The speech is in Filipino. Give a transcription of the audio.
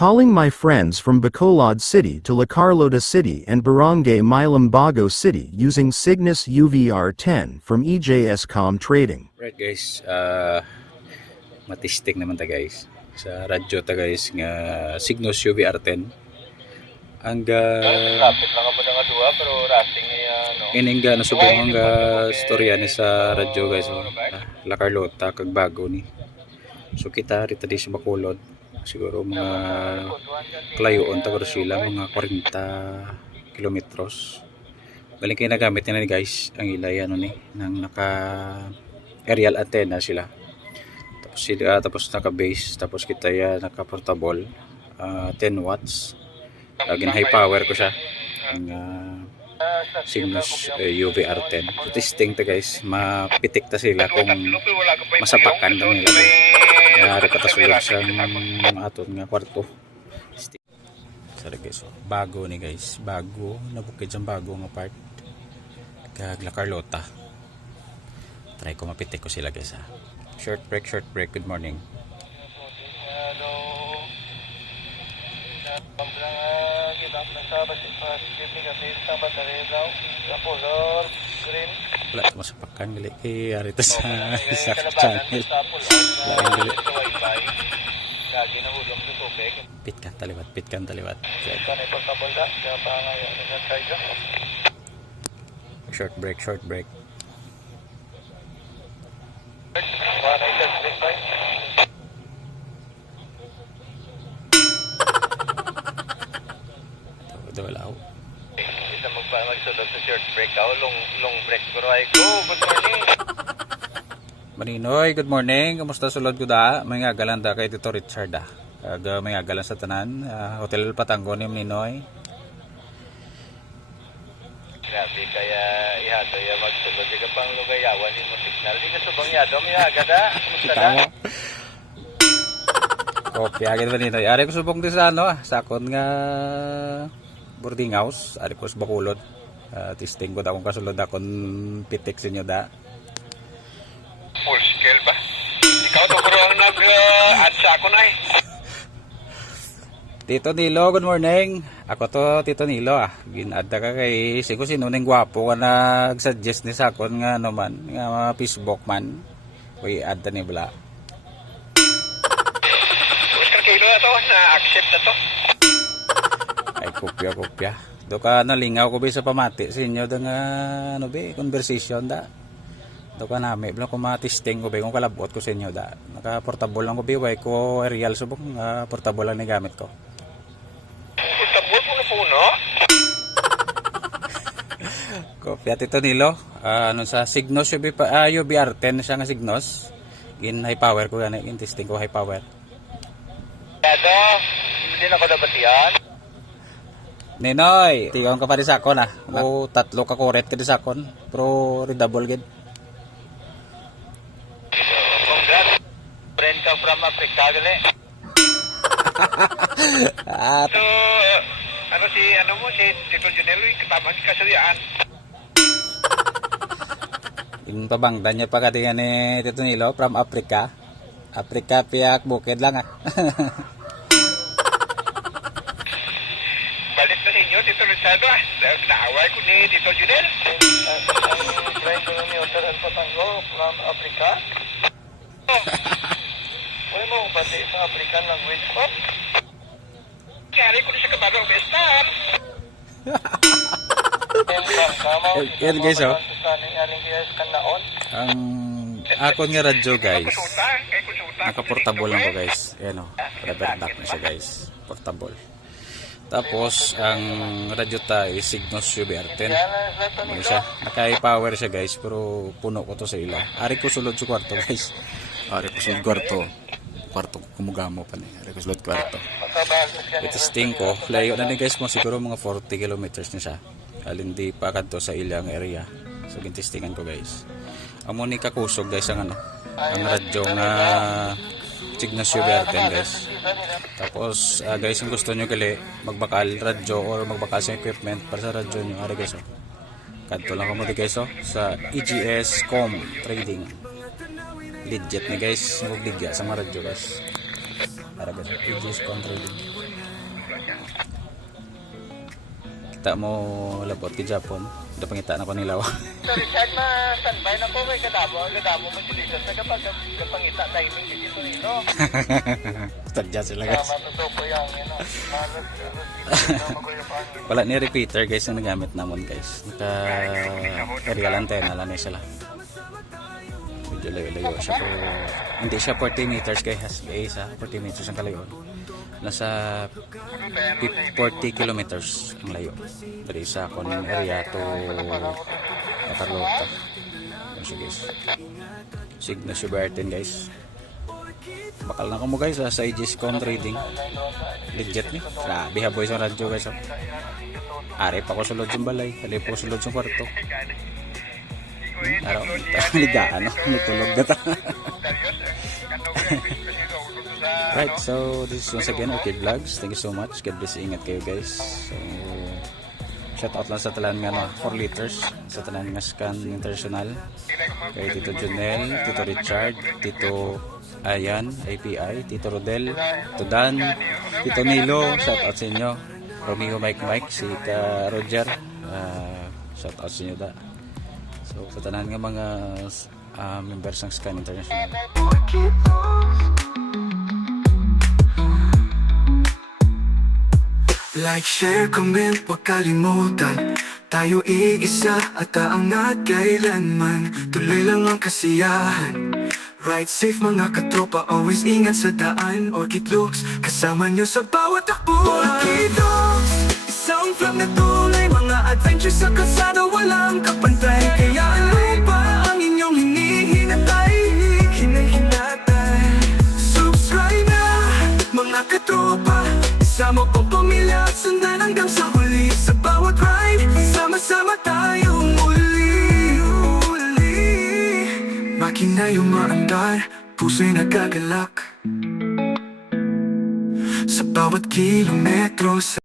Calling my friends from Bacolod City to La Carlota City and Barangay Milambago City using Cygnus UVR10 from EJScom Trading. Right guys, matistik naman ta guys. Sa radyo ta guys nga Cygnus UVR10. Ang lapit lang ako nga duha pero rating niya no. ining ga nasubukan nga storya ni sa radyo guys. La Carlota kag bago ni. So kita rito di sa Bacolod. Siguro mga kalayoon tagaro sila mga 40 kilometros. Galing kayo nagamit nila guys ang ilay ano ni nang naka aerial antenna sila. Tapos sila tapos naka base tapos kita ya naka portable 10 watts. Laging high power ko siya. Ang Cygnus UVR10. So testing ta guys, mapitik ta sila kung masapakan lang nila. Kaya repatasulod sa aton nga kwarto. Sorry guys, bago ni guys, bago nabukid ang bago nga part kag La Carlota. Try ko mapitik ko sila guys ha. Short break, good morning. Wala ito masapakan gali kay arito sa isa channel. Lain gali. Pitkan taliwat. Short break. Wala ako. Kita magsulod sa short break ako, long break pero ay go. Good morning. Maninoy, good morning. Kumusta sulod ko da? May ngagalan da kay Tito Richard da. Kag may ngagalan sa tanan. Hotel Patango ni Maninoy. Grabe kaya ihado ya magsulod ka pang lugayawan ni mo signal. Di ka subang yado may agada. Kumusta da? Kopya agad Maninoy. Ari ko subong di sa ano sakon nga boarding house, ari ko sa Bacolod. Testing ko da kung kasulod akong pitik sa inyo da. Full scale ba? Ikaw to pero ang nag-add sa ako na eh. Tito Nilo, good morning. Ako to, Tito Nilo Ginadda ka kay sigo sino ning gwapo ka nag-suggest ni sakon nga ano man, nga Facebook man. Uy, add ni bala. Oscar kilo na to, na-accept na to. Ay, kopya. Do ka nalingaw ko ba sa pamati sa inyo da nga ano ba, conversation da. Do ka nami, bala ko matesting ko ba kung kalabot ko sa inyo da. Naka-portable lang ko ba, way ko aerial subong, portable lang ni gamit ko. Portable mo na po, no? Kopya Tito Nilo, ano sa Cygnus UVR10 siya nga Cygnus. In high power ko yan, in testing ko high power. Yado, hindi na ko dapat yan. Ninoy, tigaw ka pa rin sa akon o tatlo ka kuret ka rin sa akon, pero redouble gid. Congrats, friend ka from Africa gali. So, si Tito Junel, katama si Kasarian. Yung pabangdan niya pa katingan ni Tito Nilo from Africa. Africa piyak bukid lang Balik na ninyo, Tito Rizado naaway ko ni Tito Junel. Ang friend ko ni Hotel Patango from Africa. Wala mo pati sa African language po. Kaya ko na sa kabarong bestar. Yan guys ang akon nga radyo guys, naka-portable lang ko guys. Ayan rubber duck na siya guys, portable. Tapos ang radyo ta is Cygnus UVR10. Ano siya? Naka-high power siya guys, pero puno ko to sa ila. Ari ko sulod sa kwarto guys. Ari ko sulod kwarto kumugamo pa ni. Ari ko sulod kwarto. Itesting ko, layo na ni guys mo siguro mga 40 kilometers na siya. Alindi pa kadto sa ilang area. So gintistingan ko guys. Amo ni kakusog guys ang ang radyo nga Cygnus UVR10 guys. Tapos guys, kung gusto nyo gali magbakal radyo or magbakal sa equipment para sa radyo nyo, ari guys kadto lang mo di guys sa EJScom Trading. Legit ni guys, magligya sa mga radyo guys. Para guys, EJScom Trading. kita mo labot kay Japon. Da pangita na ko nilaw. So Richard, ma-standby na ko kay kadamo mo dito sa kapag kapangita timing dito nito. Tadya sila guys. Matuto ko yang Wala ni repeater guys ang nagamit namon guys. Aerial antenna lang sila. Medyo layo-layo siya po. Hindi siya 40 meters guys. Isa 40 meters ang kalayo. Nasa 40 kilometers ang layo. Dari sa kon area to Carlota. Kasi guys. Cygnus Ubertin guys. Bakal na ko mo guys sa IGSCOM trading. Legit ni. Grabe haboy sa radyo guys. Oh. Ari pa ko sulod sa balay. Ali po sulod sa kwarto. Araw, ligaan no? Natulog na ta. Right, so this is once again Orchid Vlogs. Thank you so much. God bless, ingat kayo guys. So, shout out lang sa talan nga no, 4 liters sa talan nga scan international. Kay Tito Junel, Tito Richard, Tito Ayan, API, Tito Rodel, Tito Dan, Tito Nilo, shout out sa inyo. Romeo Mike, si Ka Roger, shout out sa inyo da. So sa tanan nga mga members ng Scan International. Like, share, comment, huwag kalimutan. Tayo iisa at aangat kailanman. Tuloy lang ang kasiyahan. Ride safe mga katropa, always ingat sa daan. Orchid Looks, kasama nyo sa bawat takbuhan. Orchid Looks, isang vlog na tulay. Mga adventures sa kalsada, walang kapantay. Kaya ano ba ang inyong hinihinatay? Hinahinatay. Subscribe na mga katropa. Isama po pamilya at sundan hanggang sa huli. Sa bawat ride, sama-sama tayong uli. Makina yung maandar, puso'y nagagalak. Sa bawat kilometro sa